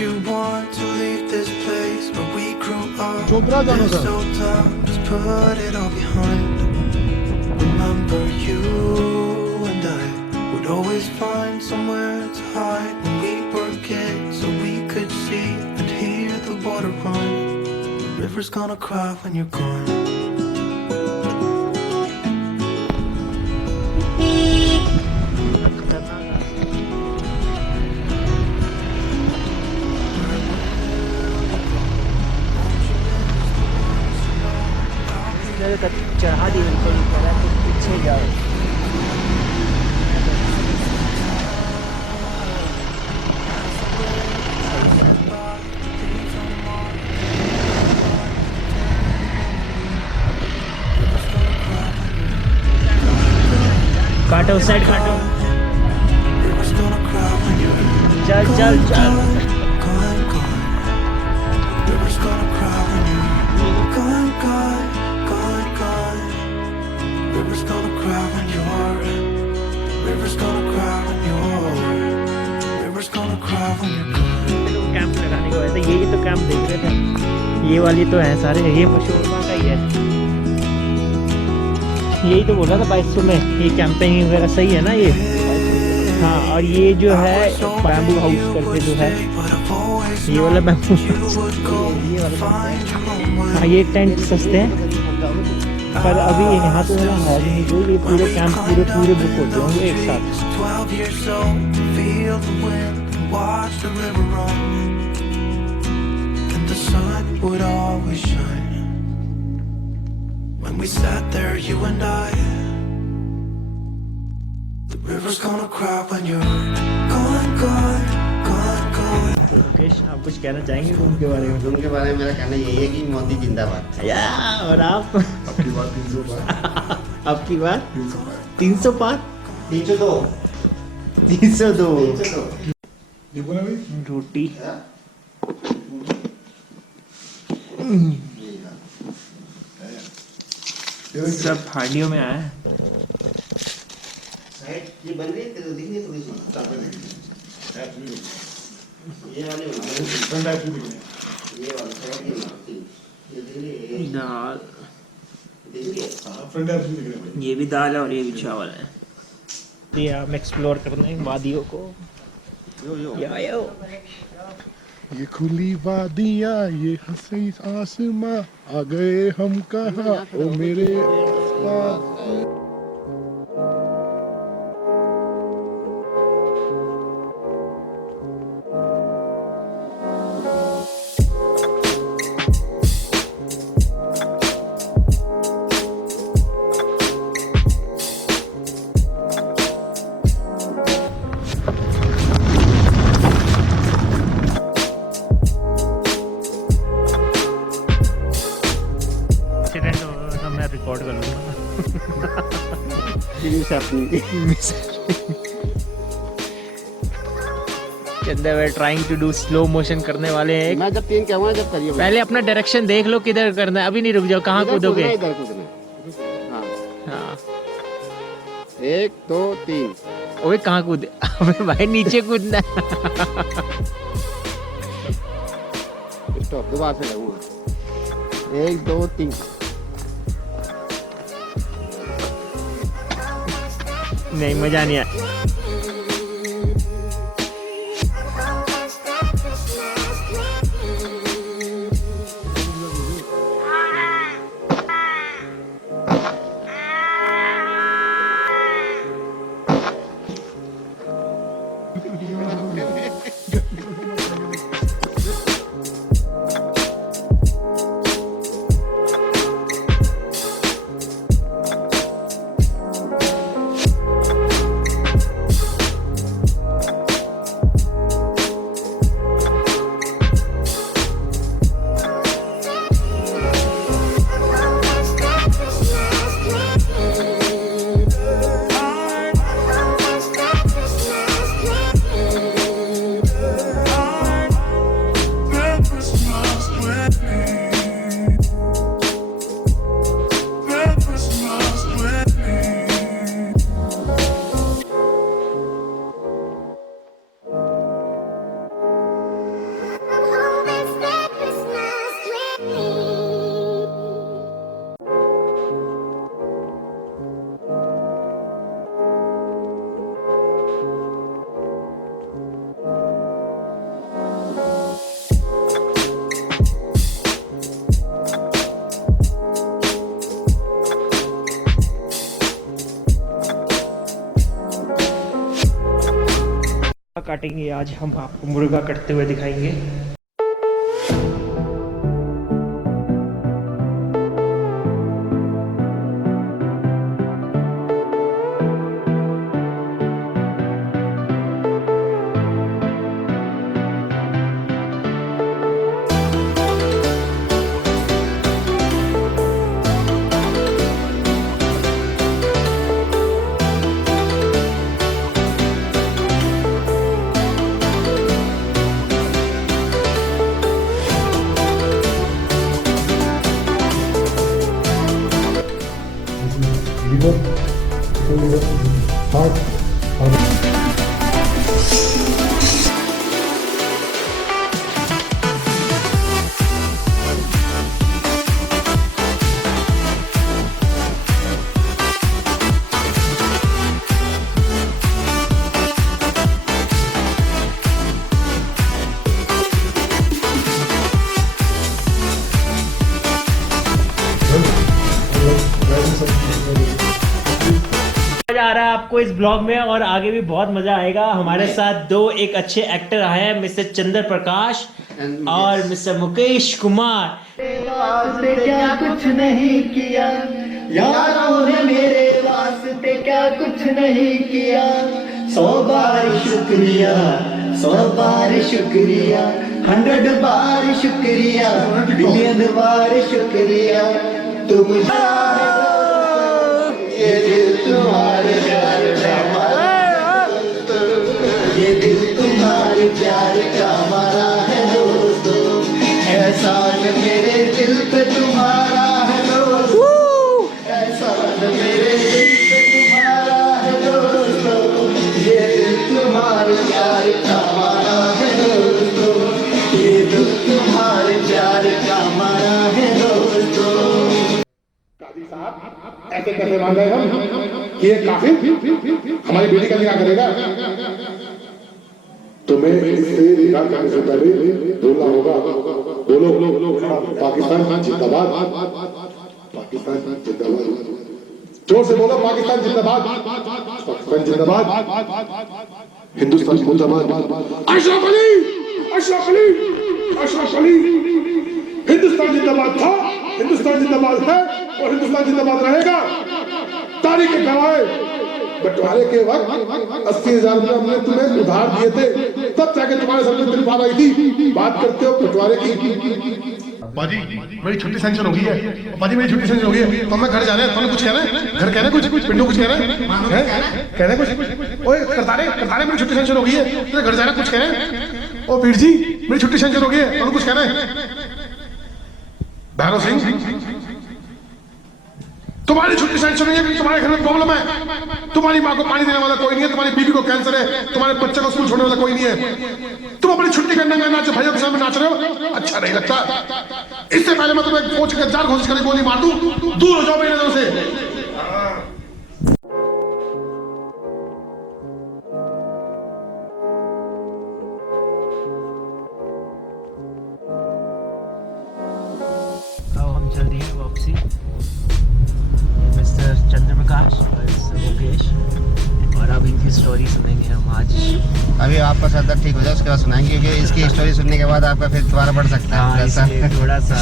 you want to leave this place where we grew up. Mashobra जाना It's था। so dumb, just put it all behind. Remember you and I would always find somewhere to hide when we were kids, so we could see and hear the water run. The river's gonna cry when you're gone. चढ़ा दी बिल्कुल पीछे जाओ। काटो side काटो। River's gonna cry when you're चल चल चल। gone, gone. River's gonna cry when you're gone, gone, gone, gone. River's gonna cry when you're. River's gonna cry when you're. River's gonna cry when you're gone. Camp लगाने को वैसे यही तो camp देख रहे थे, ये वाली तो है सारे, ये मशोबरा का ही है। यही तो बोला था 2200 में, ये कैंपिंग वगैरह सही है ना ये। हाँ, और ये जो है बैम्बू हाउस करके जो है, ये वाला बैम्बू ये वाला। हाँ, ये टेंट सस्ते हैं, पर अभी यहाँ तो है नहीं जो, ये पूरे कैंप पूरे बुक होते होंगे एक साथ। 12 years old, feel the wind, watch the river run, and the sun would always shine. When we sat there, you and I, the river's gonna cry when you're gone, gone, gone, gone. तो मुकेश, आप कुछ कहना चाहेंगे room के बारे में? Room के बारे में मेरा कहना यही है कि मोदी जिंदाबाद। या, और आप? आपकी बात 300 पार। आपकी बात 300 पार। 302 302 देखो ना भाई, रोटी। सब हांडियों में आया है। साइड ये बन रही है, तेरे को दिख रही है थोड़ी सी? ये वाली फ्रंट टाइप से दिख रहे हैं। ये वाली साइड की मारती ये दिख रही है, दाल, दिख रही है। फ्रंट टाइप से दिख रहे हैं भाई। ये भी दाल है और ये भी चावल है। ये हम एक्सप्लोर करने वादियों को। यो ये खुली वादियाँ, ये हंसी आसमां, आ गए हम कहाँ ओ मेरे आसमां। मैं रिकॉर्ड कर लूँगा। Chanda we trying to do slow motion करने वाले हैं। मैं जब 3 कहूँगा जब करिए। पहले अपना डायरेक्शन देख लो किधर करना है, अभी नहीं रुक जाओ। कहाँ कूदोगे? इधर कूदना। हाँ, हाँ 1 2 3। ओए कहाँ कूदे? अबे भाई नीचे कूदना है। स्टॉप, दोबारा से लगूंगा। 1 2 3। नहीं, मजा नहीं आया। काटेंगे आज हम, आपको मुर्गा कटते हुए दिखाएंगे। मजा आ रहा है आपको इस ब्लॉग में, और आगे भी बहुत मजा आएगा। हमारे साथ दो एक अच्छे एक्टर आए हैं, मिस्टर चंद्र प्रकाश और मिस्टर मुकेश कुमार। वास्ते क्या कुछ नहीं किया यारों ने, मेरे वास्ते क्या कुछ नहीं किया। 100 बार शुक्रिया, 100 बार शुक्रिया, 100 बार शुक्रिया, बिलियन बार शुक्रिया। तुम ये दिल तुम्हारे प्यार का मारा, ये दिल तुम्हारे प्यार का मारा है दोस्तों। एहसान मेरे दिल पे तुम्हारा है दोस्तों, एहसान मेरे दिल पे तुम्हारा है दोस्तों। ये दिल तुम्हारे प्यार का मारा है दोस्तों, ये दिल तुम्हारे प्यार का मारा है दोस्तों। ऐसे कैसे मान गए हम कि ये काफिर हमारी बेटी का निकाह करेगा? तुम्हें इससे निकाह करने से पहले बोलना होगा, बोलो पाकिस्तान जिंदाबाद, पाकिस्तान जिंदाबाद, जोर से बोलो पाकिस्तान जिंदाबाद, पाकिस्तान जिंदाबाद, हिंदुस्तान मुर्दाबाद। अशरफ अली, अशरफ अली, अशरफ अली। हिंदुस्तान जिंदाबाद था, हिंदुस्तान जिंदाबाद है और हिंदुस्तान जिंदाबाद रहेगा। तारीख गवाए बंटवारे के वक्त 80,000 रुपये हमने तुम्हें उधार दिए थे, तब जाके तुम्हारे सामने दिल पार आई थी। बात करते हो बंटवारे की। बाजी मेरी छुट्टी सेंशन हो गई है, बाजी मेरी छुट्टी सेंशन हो गई है, तो मैं घर जाना है। तुमने कुछ कहना है? घर कहना कुछ, पिंडो कुछ कहना है? कहना कुछ? ओए करतारे, करतारे मेरी छुट्टी सेंशन हो गई है, तुझे घर जाना कुछ कहना है? ओ पीर जी मेरी छुट्टी सेंशन हो गई है, तुमने कुछ कहना है? भैरव सिंह तुम्हारी छुट्टी सेंशन नहीं है, तुम्हारे घर में प्रॉब्लम है। तुम्हारी माँ को पानी देने वाला कोई नहीं है, तुम्हारी बीवी को कैंसर है, तुम्हारे बच्चे को स्कूल छोड़ने वाला कोई नहीं है। तुम अपनी छुट्टी करने में नाच भाइयों के सामने नाच रहे हो, अच्छा नहीं लगता। इससे पहले मैं तुम्हें कोच के 4 घोषित करके गोली मार दूं, दूर हो जाओ मेरे नजरों से। अब हम चल रही है वापसी। मिस्टर चंद्र प्रकाश और मुकेश, और अब इनकी स्टोरी सुनेंगे हम आज। अभी आपका सर ठीक हो जाए उसके बाद सुनाएंगे, क्योंकि इसकी स्टोरी सुनने के बाद आपका फिर दोबारा बढ़ सकता है। हाँ, इसलिए थोड़ा सा